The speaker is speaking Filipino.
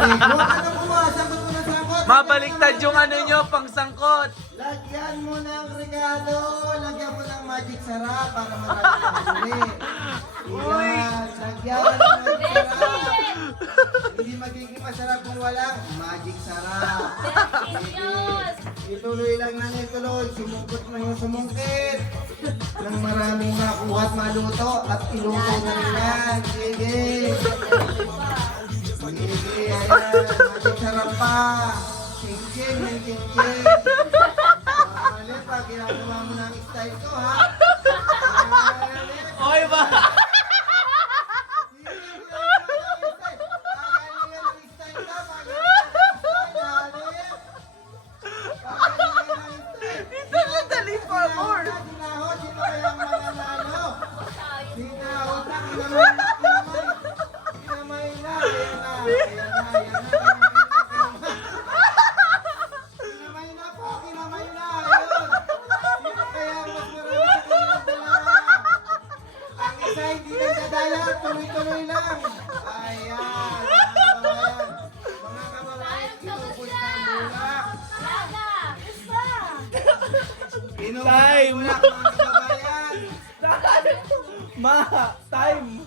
Huwag ka na kumuha. Sagot mo na sagot. Mabaliktad yung ano nyo, pangsangkot. Lagyan mo ng regalo. Lagyan mo ng magic sarap para marami ka huli. Uy. Yan. Lagyan mo ng magic sarap. Hindi magiging masarap kung walang magic sarap. Ituloy lang na ituloy. Sumungkot na yung sumungkit. Nang maraming makuha at maluto at iluto na rin yan. Sige. Sige, ayan. Magic sarap pa. Ching-ching, may ching-ching. Alit pa, ginagawa mo ng style ko, ha? Alit. Oy ba? Dali for more. Tuloy-tuloy lang. Ayan. Mga kababayan, kinupos ng bulak. Kinupos ng bulak, mga kababayan. Ma, time.